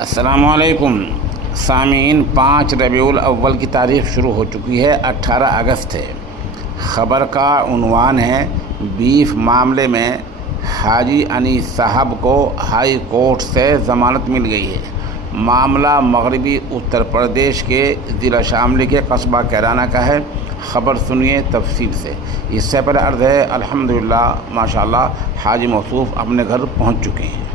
السلام علیکم سامعین، 5 ربیع الاول کی تاریخ شروع ہو چکی ہے، 18 اگست ہے۔ خبر کا عنوان ہے بیف معاملے میں حاجی انیس صاحب کو ہائی کورٹ سے ضمانت مل گئی ہے۔ معاملہ مغربی اتر پردیش کے ضلع شاملی کے قصبہ کیرانہ کا ہے۔ خبر سنیے تفصیل سے۔ اس سے پہلے عرض ہے الحمدللہ ماشاءاللہ حاجی موصوف اپنے گھر پہنچ چکے ہیں۔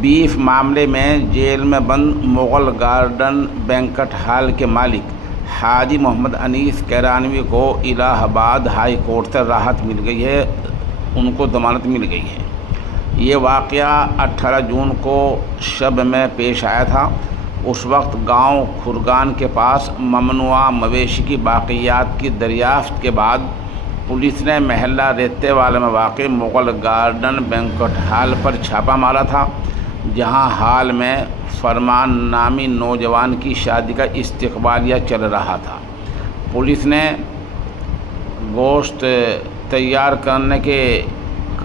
بیف معاملے میں جیل میں بند مغل گارڈن بینکٹ ہال کے مالک حاجی محمد انیس کیرانوی کو الہ آباد ہائی کورٹ سے راحت مل گئی ہے، ان کو ضمانت مل گئی ہے۔ یہ واقعہ 18 جون کو شب میں پیش آیا تھا۔ اس وقت گاؤں کھرگان کے پاس ممنوعہ مویشی کی باقیات کی دریافت کے بعد پولیس نے محلہ ریتے والے میں واقع مغل گارڈن بینکٹ ہال پر چھاپا مارا تھا، جہاں حال میں فرمان نامی نوجوان کی شادی کا استقبالیہ چل رہا تھا۔ پولیس نے گوشت تیار کرنے کے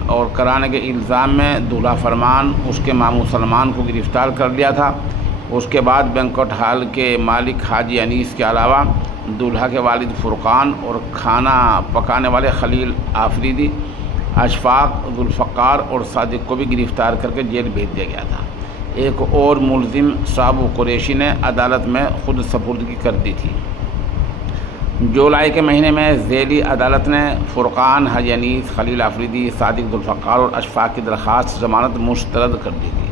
اور کرانے کے الزام میں دولہا فرمان اس کے ماموں سلمان کو گرفتار کر لیا تھا۔ اس کے بعد بینکٹ ہال کے مالک حاجی انیس کے علاوہ دولہا کے والد فرقان اور کھانا پکانے والے خلیل آفریدی، اشفاق، ذوالفقار اور صادق کو بھی گرفتار کر کے جیل بھیج دیا گیا تھا۔ ایک اور ملزم صابو قریشی نے عدالت میں خود سپردگی کر دی تھی۔ جولائی کے مہینے میں ذیلی عدالت نے فرقان، حاجی انیس، خلیل آفریدی، صادق، ذوالفقار اور اشفاق کی درخواست ضمانت مسترد کر دی تھی،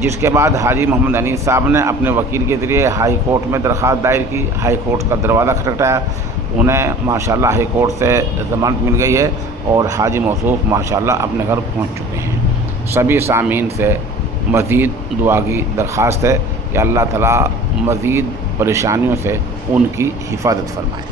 جس کے بعد حاجی محمد انیس صاحب نے اپنے وکیل کے ذریعے ہائی کورٹ میں درخواست دائر کی۔ ہائی کورٹ کا دروازہ کھٹکھٹایا، انہیں ماشاءاللہ ہائی کورٹ سے ضمانت مل گئی ہے اور حاجی موصوف ماشاءاللہ اپنے گھر پہنچ چکے ہیں۔ سبھی سامعین سے مزید دعا کی درخواست ہے کہ اللہ تعالیٰ مزید پریشانیوں سے ان کی حفاظت فرمائے۔